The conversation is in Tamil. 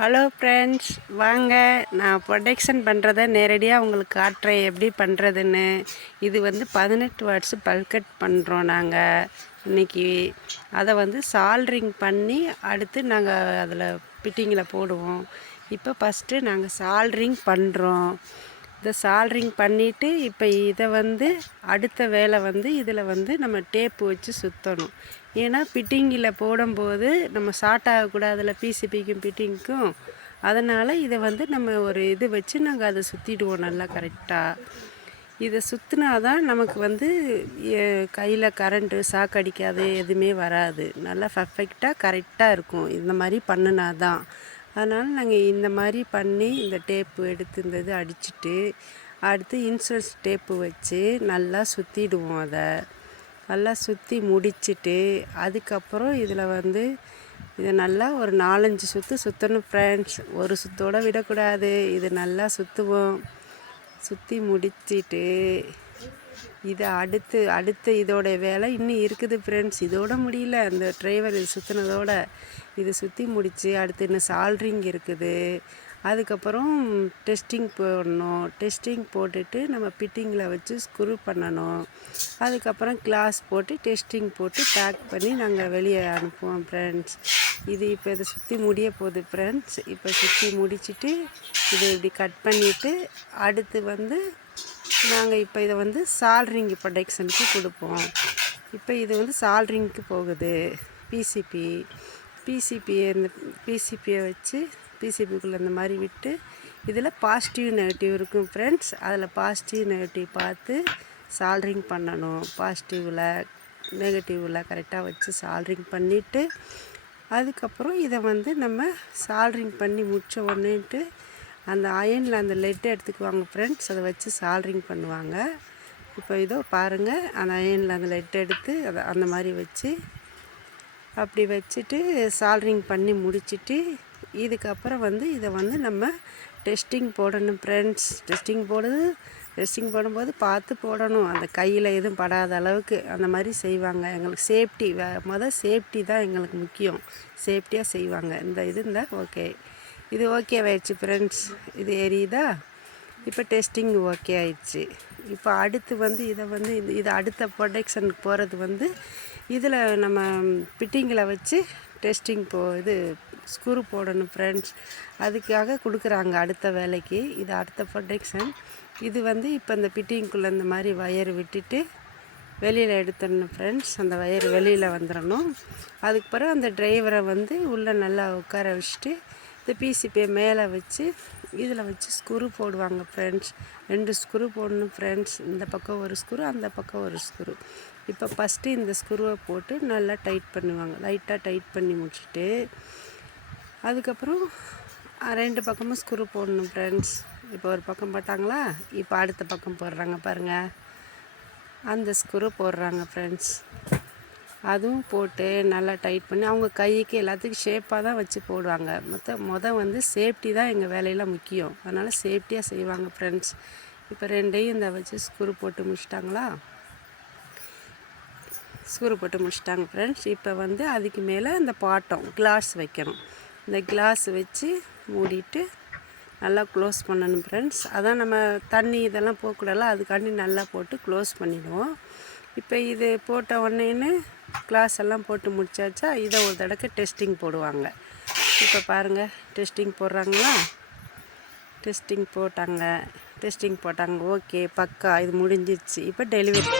ஹலோ ஃப்ரெண்ட்ஸ், வாங்க நான் ப்ரொடக்ஷன் பண்ணுறதை நேரடியாக உங்களுக்கு காட்டுறேன் எப்படி பண்ணுறதுன்னு. இது 18 வாட்ஸ் பல்கட் பண்ணுறோம் நாங்கள் இன்றைக்கி. அதை சால்ட்ரிங் பண்ணி அடுத்து நாங்கள் அதில் ஃபிட்டிங்கில் போடுவோம். இப்போ ஃபஸ்ட்டு நாங்கள் சால்ட்ரிங் பண்ணுறோம். இதை சால்ட்ரிங் பண்ணிவிட்டு இப்போ இதை அடுத்த வேலை இதில் நம்ம டேப்பு வச்சு சுற்றணும். ஏன்னா ஃபிட்டிங்கில் போடும்போது நம்ம ஷார்ட் ஆகக்கூடாதுல, பிசிபிக்கும் ஃபிட்டிங்க்கும். அதனால் இதை நம்ம ஒரு இது வச்சு நாங்கள் அதை சுற்றிடுவோம் நல்லா கரெக்டாக. இதை சுற்றினா தான் நமக்கு கையில் கரண்ட்டு ஷாக் அடிக்காது, எதுவுமே வராது, நல்லா பர்ஃபெக்டாக கரெக்டாக இருக்கும். இந்த மாதிரி பண்ணினா தான். அதனால் நாங்கள் இந்த மாதிரி பண்ணி இந்த டேப்பு எடுத்து இந்த இது அடிச்சுட்டு அடுத்து இன்சூரன்ஸ் டேப்பு வச்சு நல்லா சுற்றிடுவோம். அதை நல்லா சுற்றி முடிச்சுட்டு அதுக்கப்புறம் இதில் இதை நல்லா ஒரு 4-5 சுற்று சுற்றணும் ஃப்ரெண்ட்ஸ். ஒரு சுற்றோடு விடக்கூடாது. இது நல்லா சுற்றுவோம். சுற்றி முடிச்சிட்டு இது அடுத்து இதோடைய வேலை இன்னும் இருக்குது ஃப்ரெண்ட்ஸ். இதோட முடியல. அந்த டிரைவர் இது சுற்றினதோட இது சுற்றி முடித்து அடுத்து இன்னும் சால்ட்ரிங் இருக்குது. அதுக்கப்புறம் டெஸ்டிங் போடணும். டெஸ்டிங் போட்டுட்டு நம்ம ஃபிட்டிங்கில் வச்சு ஸ்க்ரூ பண்ணணும். அதுக்கப்புறம் கிளாஸ் போட்டு டெஸ்டிங் போட்டு பேக் பண்ணி நாங்கள் வெளியே அனுப்புவோம் ஃப்ரெண்ட்ஸ். இது இப்போ இதை சுற்றி முடிய போகுது ஃப்ரெண்ட்ஸ். இப்போ சுற்றி முடிச்சுட்டு இதை இப்படி கட் பண்ணிவிட்டு அடுத்து நாங்கள் இப்போ இதை சால்ட்ரிங் ப்ரொடக்ஷனுக்கு கொடுப்போம். இப்போ இது சால்ட்ரிங்க்கு போகுது. பிசிபியை வச்சு பிசிபிக்குள்ளே இந்த மாதிரி விட்டு இதில் பாசிட்டிவ் நெகட்டிவ் இருக்கும் ஃப்ரெண்ட்ஸ். அதில் பாசிட்டிவ் நெகட்டிவ் பார்த்து சால்ட்ரிங் பண்ணணும். பாசிட்டிவில் நெகட்டிவில் கரெக்டாக வச்சு சால்ட்ரிங் பண்ணிவிட்டு அதுக்கப்புறம் இதை நம்ம சால்ட்ரிங் பண்ணி முடித்த உடனேட்டு அந்த அயனில் அந்த லெட்டை எடுத்துக்குவாங்க ஃப்ரெண்ட்ஸ். அதை வச்சு சால்ட்ரிங் பண்ணுவாங்க. இப்போ இதோ பாருங்கள், அந்த அயனில் அந்த லெட்டை எடுத்து அதை அந்த மாதிரி வச்சு அப்படி வச்சுட்டு சால்ட்ரிங் பண்ணி முடிச்சுட்டு இதுக்கப்புறம் இதை நம்ம டெஸ்டிங் போடணும் ஃப்ரெண்ட்ஸ். டெஸ்டிங் போடும்போது பார்த்து போடணும். அந்த கையில் எதுவும் படாத அளவுக்கு அந்த மாதிரி செய்வாங்க. எங்களுக்கு சேஃப்டி சேஃப்டி தான் எங்களுக்கு முக்கியம். சேஃப்டியாக செய்வாங்க. இந்த ஓகே, இது ஓகே ஆயிடுச்சு ஃப்ரெண்ட்ஸ். இது எரியுதா? இப்போ டெஸ்டிங் ஓகே ஆயிடுச்சு. இப்போ அடுத்து இது அடுத்த ப்ரொடக்ஷனுக்கு போகிறது இதில் நம்ம ஃபிட்டிங்கில் வச்சு டெஸ்டிங் ஸ்க்ரூ போடணும் ஃப்ரெண்ட்ஸ். அதுக்காக கொடுக்குறாங்க அடுத்த வேலைக்கு. இது அடுத்த ப்ரொடக்ஷன். இது இப்போ இந்த ஃபிட்டிங்குள்ளே இந்த மாதிரி வயர் விட்டுட்டு வெளியில் எடுத்துடணும் ஃப்ரெண்ட்ஸ். அந்த வயர் வெளியில் வந்துடணும். அதுக்கு பிறகு அந்த டிரைவரை உள்ளே நல்லா உட்கார வச்சுட்டு இந்த பிசிபியை மேலே வச்சு இதில் வச்சு ஸ்க்ரூ போடுவாங்க ஃப்ரெண்ட்ஸ். 2 ஸ்க்ரூ போடணும் ஃப்ரெண்ட்ஸ். இந்த பக்கம் ஒரு ஸ்க்ரூ, அந்த பக்கம் ஒரு ஸ்க்ரூ. இப்போ ஃபஸ்ட்டு இந்த ஸ்க்ரூவை போட்டு நல்லா டைட் பண்ணுவாங்க. லைட்டாக டைட் பண்ணி முடிச்சுட்டு அதுக்கப்புறம் 2 பக்கமும் ஸ்க்ரூ போடணும் ஃப்ரெண்ட்ஸ். இப்போ ஒரு பக்கம் போட்டாங்களா, இப்போ அடுத்த பக்கம் போடுறாங்க பாருங்கள். அந்த ஸ்க்ரூ போடுறாங்க ஃப்ரெண்ட்ஸ். அதுவும் போட்டு நல்லா டைட் பண்ணி அவங்க கைக்கு எல்லாத்துக்கும் ஷேப்பாக தான் வச்சு போடுவாங்க. மொதல் சேஃப்டி தான் எங்கள் வேலையெல்லாம் முக்கியம். அதனால் சேஃப்டியாக செய்வாங்க ஃப்ரெண்ட்ஸ். இப்போ 2ஐயும் இந்த வச்சு ஸ்க்ரூ போட்டு முடிச்சிட்டாங்களா? ஸ்க்ரூ போட்டு முடிச்சிட்டாங்க ஃப்ரெண்ட்ஸ். இப்போ அதுக்கு மேலே இந்த பாட்டம் கிளாஸ் வைக்கணும். இந்த கிளாஸ் வச்சு மூடிட்டு நல்லா க்ளோஸ் பண்ணணும் ஃப்ரெண்ட்ஸ். அதான் நம்ம தண்ணி இதெல்லாம் போகக்கூடாதுல, அதுக்காண்டி நல்லா போட்டு க்ளோஸ் பண்ணிவிடுவோம். இப்போ இது போட்ட உடனேன்னு கிளாஸ் எல்லாம் போட்டு முடிச்சாச்சா, இதை ஒரு தடவை டெஸ்டிங் போடுவாங்க. இப்போ பாருங்கள், டெஸ்டிங் போடுறாங்களா? டெஸ்டிங் போட்டாங்க. ஓகே, பக்கா இது முடிஞ்சிருச்சு. இப்போ டெலிவரி